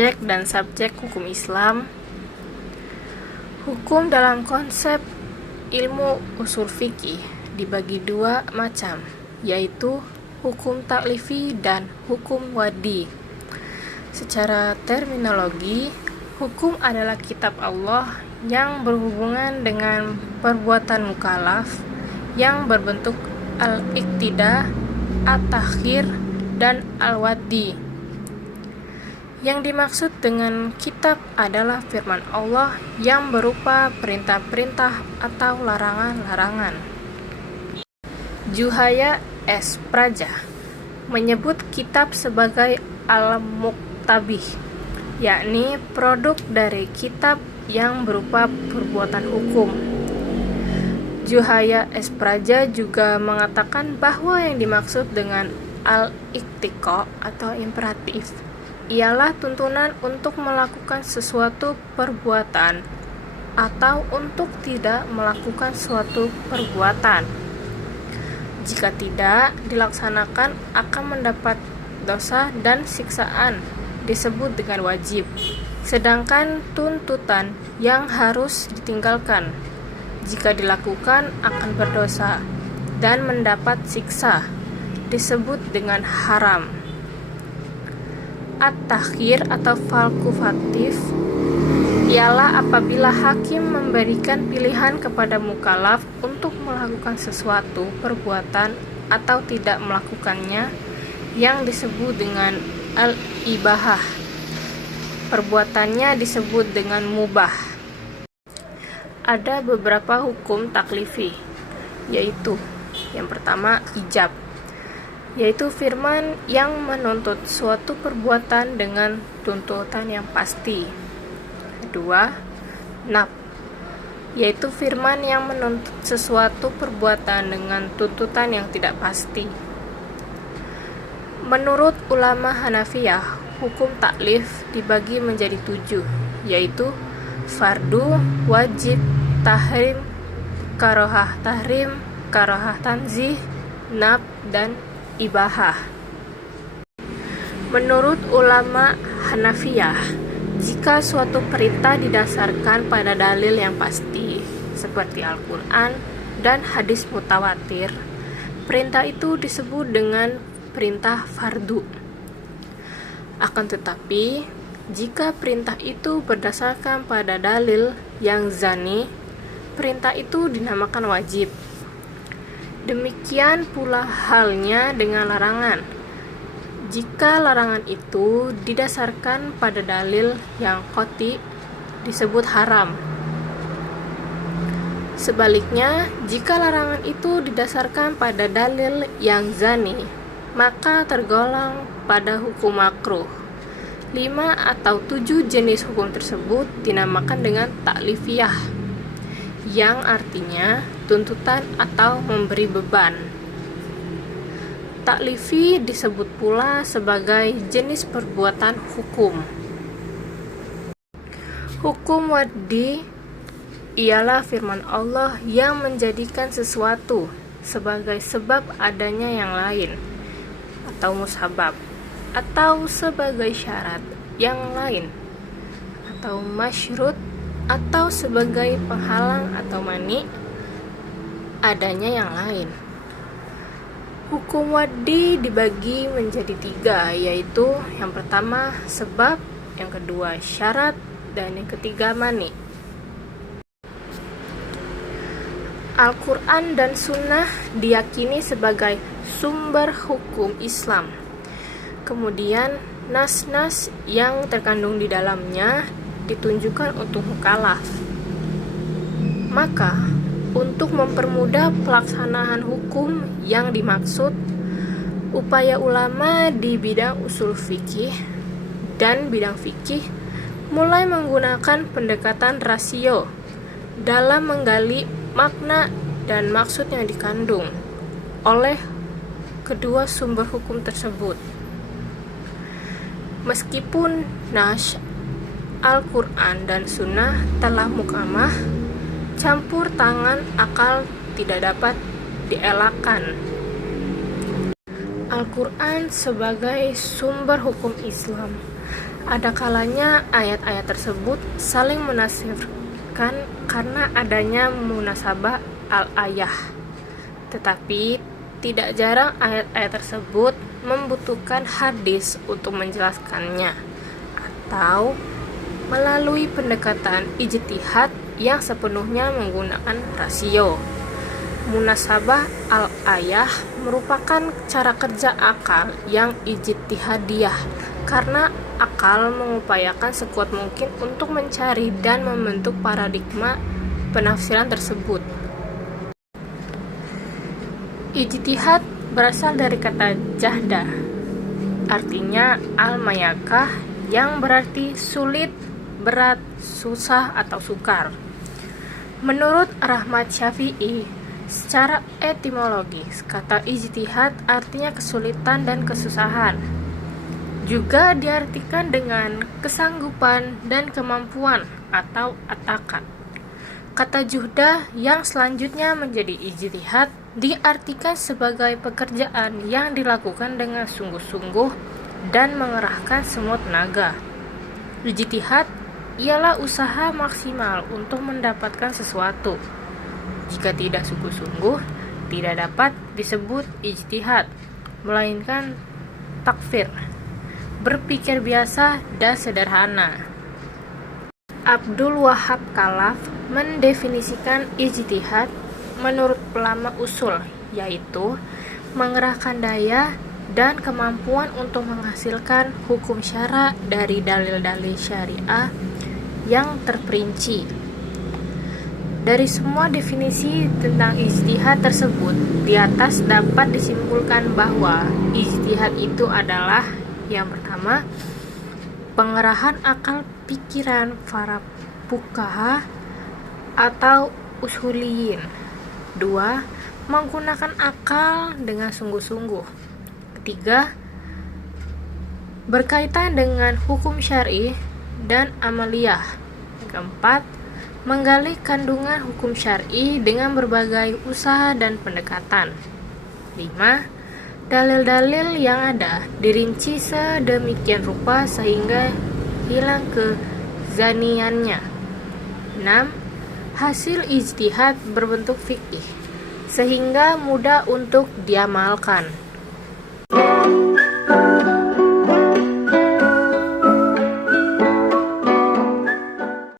objek dan subjek hukum Islam. Hukum dalam konsep ilmu usul fikih dibagi dua macam, yaitu hukum taklifi dan hukum wadi. Secara terminologi, hukum adalah kitab Allah yang berhubungan dengan perbuatan mukallaf yang berbentuk al-iqtida, at-takhir, dan al-wadi. Yang dimaksud dengan kitab adalah firman Allah yang berupa perintah-perintah atau larangan-larangan. Juhaya S. Praja menyebut kitab sebagai al-muktabih, yakni produk dari kitab yang berupa perbuatan hukum. Juhaya S. Praja juga mengatakan bahwa yang dimaksud dengan al-iqtiqa atau imperatif ialah tuntunan untuk melakukan sesuatu perbuatan atau untuk tidak melakukan suatu perbuatan. Jika tidak dilaksanakan akan mendapat dosa dan siksaan, disebut dengan wajib. Sedangkan tuntutan yang harus ditinggalkan, jika dilakukan akan berdosa dan mendapat siksa, disebut dengan haram. At-takhir atau fakultatif ialah apabila hakim memberikan pilihan kepada mukallaf untuk melakukan sesuatu perbuatan atau tidak melakukannya, yang disebut dengan al-ibahah. Perbuatannya disebut dengan mubah. Ada beberapa hukum taklifi, yaitu yang pertama ijab, yaitu firman yang menuntut suatu perbuatan dengan tuntutan yang pasti. Kedua, naf, yaitu firman yang menuntut sesuatu perbuatan dengan tuntutan yang tidak pasti. Menurut ulama Hanafiyah, hukum taklif dibagi menjadi 7, yaitu fardu, wajib, tahrim, karohah tahrim, karohah tanzih, naf, dan ibahah. Menurut ulama Hanafiyah, jika suatu perintah didasarkan pada dalil yang pasti, seperti Al-Quran dan hadis mutawatir, perintah itu disebut dengan perintah fardu. Akan tetapi, jika perintah itu berdasarkan pada dalil yang zani, perintah itu dinamakan wajib. Demikian pula halnya dengan larangan. Jika larangan itu didasarkan pada dalil yang qati, disebut haram. Sebaliknya, jika larangan itu didasarkan pada dalil yang zani, maka tergolong pada hukum makruh. 5 atau 7 jenis hukum tersebut dinamakan dengan taklifiyah, yang artinya tuntutan atau memberi beban. Taklifi disebut pula sebagai jenis perbuatan hukum. Hukum wadi ialah firman Allah yang menjadikan sesuatu sebagai sebab adanya yang lain, atau musabab, atau sebagai syarat yang lain, atau masyrut, atau sebagai penghalang atau mani adanya yang lain. Hukum wadi dibagi menjadi 3, yaitu yang pertama sebab, yang kedua syarat, dan yang ketiga mani. Al-Quran dan Sunnah diyakini sebagai sumber hukum Islam. Kemudian nas-nas yang terkandung di dalamnya ditunjukkan untuk mukallaf. Maka, untuk mempermudah pelaksanaan hukum yang dimaksud, upaya ulama di bidang usul fikih dan bidang fikih mulai menggunakan pendekatan rasio dalam menggali makna dan maksud yang dikandung oleh kedua sumber hukum tersebut. Meskipun nas Al-Quran dan Sunnah telah mukamah, campur tangan akal tidak dapat dielakkan. Al-Quran sebagai sumber hukum Islam Ada kalanya ayat-ayat tersebut saling menafsirkan karena adanya munasabah al-ayah. Tetapi tidak jarang ayat-ayat tersebut membutuhkan hadis untuk menjelaskannya atau melalui pendekatan ijtihad yang sepenuhnya menggunakan rasio. Munasabah al-ayah merupakan cara kerja akal yang ijtihadiyah karena akal mengupayakan sekuat mungkin untuk mencari dan membentuk paradigma penafsiran tersebut. Ijtihad berasal dari kata jahda, artinya al-mayakah, yang berarti sulit, berat, susah, atau sukar. Menurut Rahmat Syafi'i, secara etimologis, kata ijtihad artinya kesulitan dan kesusahan. Juga diartikan dengan kesanggupan dan kemampuan atau atakan. Kata juhda yang selanjutnya menjadi ijtihad diartikan sebagai pekerjaan yang dilakukan dengan sungguh-sungguh dan mengerahkan semua tenaga. Ijtihad ialah usaha maksimal untuk mendapatkan sesuatu. Jika tidak sungguh-sungguh, tidak dapat disebut ijtihad, melainkan takfir, berpikir biasa dan sederhana. Abdul Wahab Khalaf mendefinisikan ijtihad menurut ulama usul, yaitu mengerahkan daya dan kemampuan untuk menghasilkan hukum syara dari dalil-dalil syariah yang terperinci. Dari semua definisi tentang ijtihad tersebut, di atas dapat disimpulkan bahwa ijtihad itu adalah yang pertama, pengerahan akal pikiran para fuqaha atau usuliyin. 2. Menggunakan akal dengan sungguh-sungguh. 3. Berkaitan dengan hukum syar'i dan amaliyah. 4. Menggali kandungan hukum syar'i dengan berbagai usaha dan pendekatan. 5. Dalil-dalil yang ada dirinci sedemikian rupa sehingga hilang kezaniannya. 6. Hasil ijtihad berbentuk fikih sehingga mudah untuk diamalkan.